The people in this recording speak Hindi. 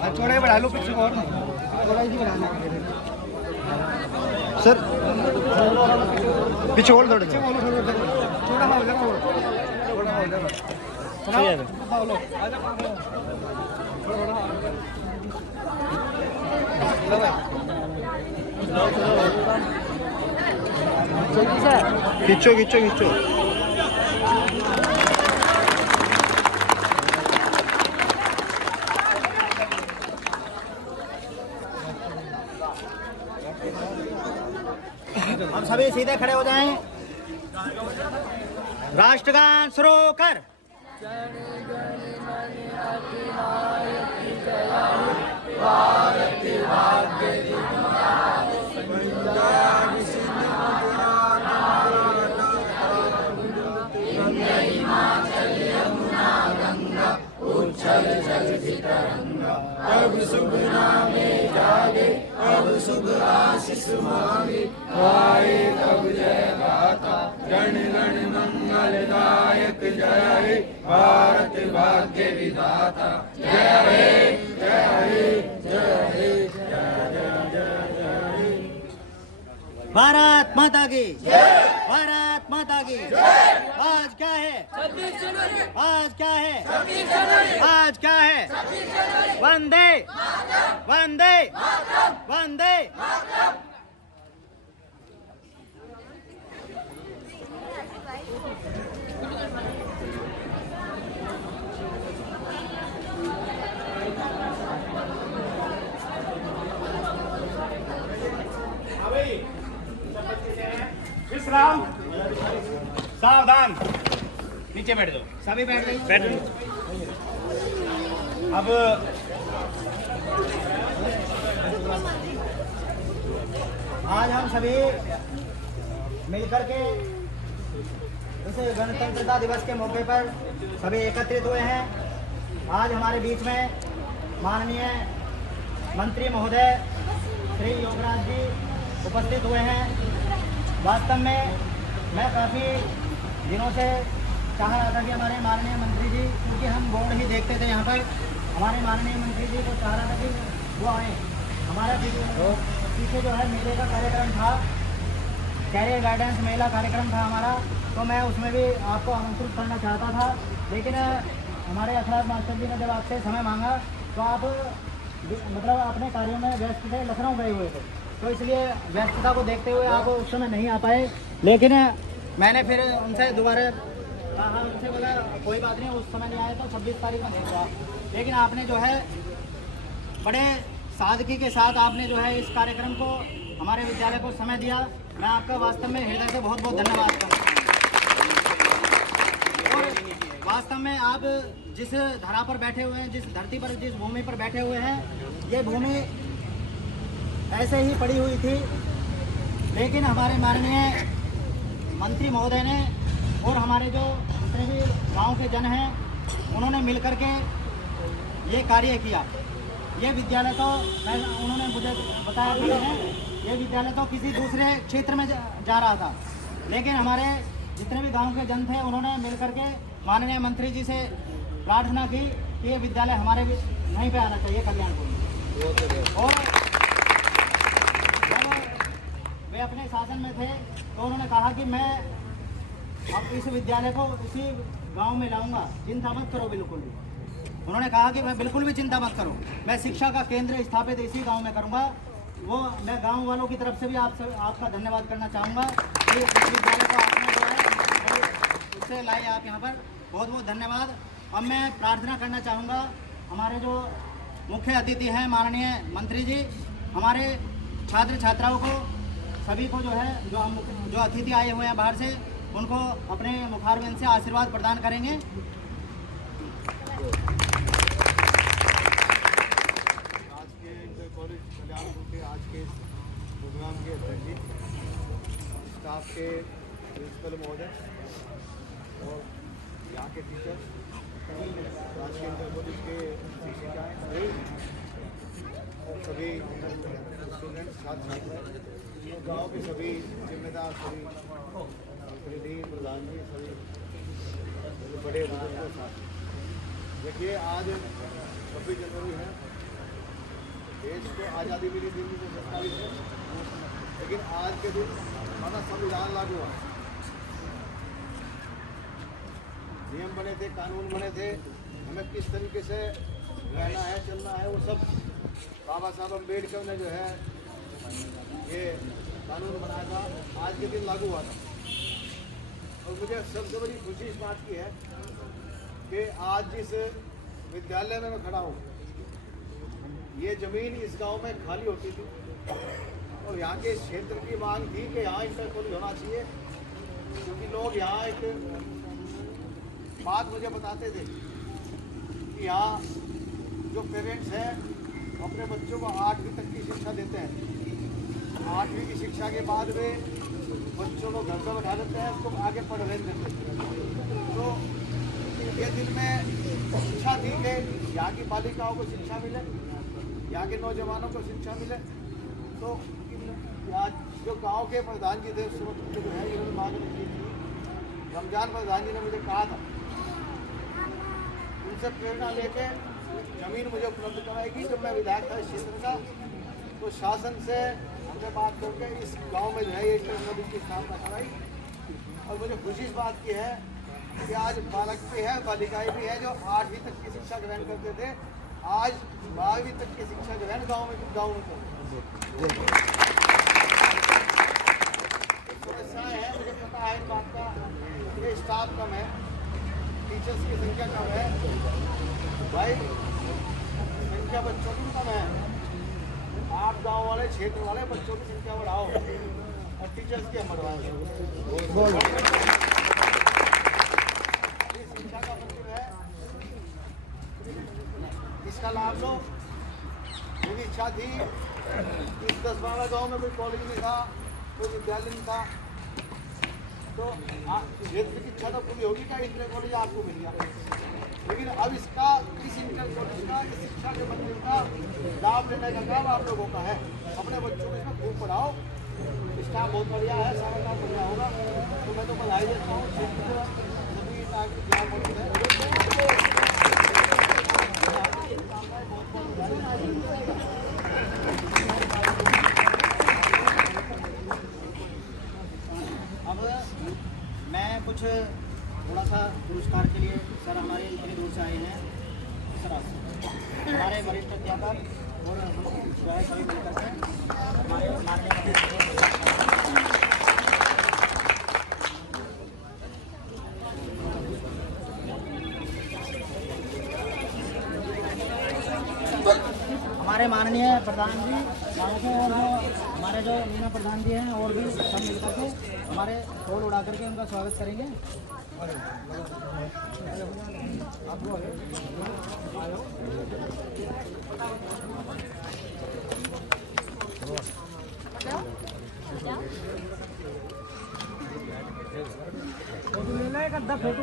चौड़ाई बढ़ा लो कुछ और, चौड़ाई ही बढ़ाना सर। पीछे और थोड़ा चौड़ा हो जाएगा, चौड़ा हो जाएगा। सही है। खींचो खींचो खींचो। हम सभी सीधे खड़े हो जाएं। राष्ट्रगान शुरू कर। अब शुभ नामे जागे, अब शुभ आशीष मांगे, आए तब जय गाथा, गण गण मंगलदायक जय हे, भारत भाग्य विधाता। जय हे जय हे जय हे जय जय जय हे। भारत माता की जय, भारत माता की जय। आज क्या है? 26 जनवरी। आज क्या है? 26 जनवरी। आज क्या है? 26 जनवरी। वंदे वंदे वंदे। विश्राम, सावधान, नीचे बैठ दो, सभी बैठ गए। बैठ। अब आज हम सभी मिलकर के इस गणतंत्रता दिवस के मौके पर सभी एकत्रित हुए हैं। आज हमारे बीच में माननीय मंत्री महोदय श्री योगराज जी उपस्थित हुए हैं। वास्तव में मैं काफ़ी दिनों से चाह रहा था कि हमारे माननीय मंत्री जी, क्योंकि हम बोर्ड ही देखते थे यहाँ पर, हमारे माननीय मंत्री जी को चाह रहा था कि वो आए। हमारा पीछे जो है मेले का कार्यक्रम था, कैरियर गाइडेंस मेला कार्यक्रम था हमारा, तो मैं उसमें भी आपको आमंत्रित करना चाहता था, लेकिन हमारे अखराज मास्टर जी ने जब आपसे समय मांगा तो आप मतलब अपने कार्यों में व्यस्त थे, लखनऊ गए हुए थे, तो इसलिए व्यस्तता को देखते हुए आप उस समय नहीं आ पाए। लेकिन मैंने फिर उनसे दोबारा कहा, उनसे बोला कोई बात नहीं, उस समय नहीं आए तो 26 तारीख में देखो आप। लेकिन आपने जो है बड़े सादगी के साथ आपने जो है इस कार्यक्रम को, हमारे विद्यालय को समय दिया। मैं आपका वास्तव में हृदय से बहुत बहुत धन्यवाद करता हूँ। और वास्तव में आप जिस धरा पर बैठे हुए हैं, जिस धरती पर, जिस भूमि पर बैठे हुए हैं, ये भूमि ऐसे ही पड़ी हुई थी, लेकिन हमारे माननीय मंत्री महोदय ने और हमारे जो जितने भी गांव के जन हैं, उन्होंने मिलकर के ये कार्य किया। ये विद्यालय तो उन्होंने मुझे बताया भी है, ये विद्यालय तो किसी दूसरे क्षेत्र में जा रहा था, लेकिन हमारे जितने भी गांव के जन थे, उन्होंने मिलकर के माननीय मंत्री जी से प्रार्थना की कि ये विद्यालय हमारे भी वहीं पे आना चाहिए, कल्याणपुर में। और जब वे अपने शासन में थे तो उन्होंने कहा कि मैं अब इस विद्यालय को इसी गांव में लाऊंगा, चिंता मत करो बिल्कुल भी। उन्होंने कहा कि मैं बिल्कुल भी चिंता मत करो, मैं शिक्षा का केंद्र स्थापित इसी गांव में करूंगा। वो मैं गांव वालों की तरफ से भी आपका धन्यवाद करना चाहूँगा कि इस विद्यालय को आपने जो है उससे लाए आप यहाँ पर, बहुत बहुत धन्यवाद। अब मैं प्रार्थना करना चाहूँगा, हमारे जो मुख्य अतिथि हैं माननीय मंत्री जी, हमारे छात्र छात्राओं को सभी को जो है जो अतिथि आए हुए हैं बाहर से, उनको अपने मुखारबिंद से आशीर्वाद प्रदान करेंगे। आज के इंटर कॉलेज कल्याणपुर के आज के प्रोग्राम के अध्यक्ष जी, स्टाफ के प्रिंसिपल महोदय और यहाँ के टीचर्स, आज के इंटर कॉलेज के शिक्षिकाएँ और सभी स्टूडेंट्स, छात्र, गांव के सभी जिम्मेदार, सभी प्रतिनिधि, प्रधान जी, सभी बड़े बुजुर्गों के साथ। देखिए आज 26 जनवरी है देश को आज़ादी मिली थी 1947 में, लेकिन आज के दिन हमारा संविधान लागू हुआ, नियम बने थे, कानून बने थे, हमें किस तरीके से रहना है, चलना है, वो सब बाबा साहब अम्बेडकर ने जो है ये कानून बनाया था, आज के दिन लागू हुआ था। और मुझे सबसे बड़ी खुशी इस बात की है कि आज जिस विद्यालय में मैं खड़ा हूँ, ये ज़मीन इस गांव में खाली होती थी और यहाँ के इस क्षेत्र की मांग थी कि यहाँ इंटर कॉलेज होना चाहिए, क्योंकि लोग यहाँ एक बात मुझे बताते थे कि यहाँ जो पेरेंट्स हैं अपने बच्चों को 8वीं तक की शिक्षा देते हैं, 8वीं की शिक्षा के बाद वे बच्चों को घर से बैठा देते हैं, उसको आगे पढ़ने नहीं देते। तो ये दिल में इच्छा थी कि यहाँ की बालिकाओं को शिक्षा मिले, यहाँ के नौजवानों को शिक्षा मिले। तो आज जो गांव के प्रधान जी थे उस वक्त जो है इन्होंने मांग रखी थी, रमजान प्रधान जी ने मुझे कहा था, उनसे प्रेरणा लेके ज़मीन मुझे उपलब्ध कराएगी। जब मैं विधायक था इस क्षेत्र का, तो शासन से हमने बात करके इस गांव में जो है एक नदी की स्थापना कराई। और मुझे खुशी इस बात की है कि आज बालक भी है, बालिकाएँ भी हैं जो 8वीं तक की शिक्षा ग्रहण करते थे, आज 12वीं तक की शिक्षा ग्रहण गाँव में करते। समस्याएँ हैं, मुझे पता है इस बात का कि स्टाफ कम है, टीचर्स की संख्या कम है, भाई संख्या बच्चों की कम है। आप गांव वाले क्षेत्र वाले बच्चों की संख्या बढ़ाओ और टीचर्स की हम बढ़ाओ। ये शिक्षा का मंदिर है, इसका लाभ लो। मेरी इच्छा थी इस 10-12 गाँव में कोई कॉलेज नहीं था, कोई विद्यालय नहीं था, तो क्षेत्र की इच्छा तो पूरी होगी क्या इंटर कॉलेज आपको मिल गया। लेकिन अब इसका इस इंटर कॉलेज का, इस शिक्षा के मंदिर का लाभ लेने का काम आप लोगों का है। अपने बच्चों को इसमें खूब पढ़ाओ, स्टाफ बहुत बढ़िया है, सारा काम बढ़िया होगा। तो मैं तो बधाई देता हूँ क्षेत्र को, सभी नागरिक लाभ होते हैं। अब मैं कुछ थोड़ा सा पुरस्कार के लिए सर हमारे इतनी दूर से आए हैं, सर हमारे वरिष्ठ अध्यापक और जो है सभी मिलकर के हमारे माननीय प्रधान जी और जो हमारे जो मीना प्रधान जी हैं और भी सब मिलकर के हमारे ढोल उड़ा करके उनका स्वागत करेंगे। फोटो ले लो, एक अद्धा फोटो।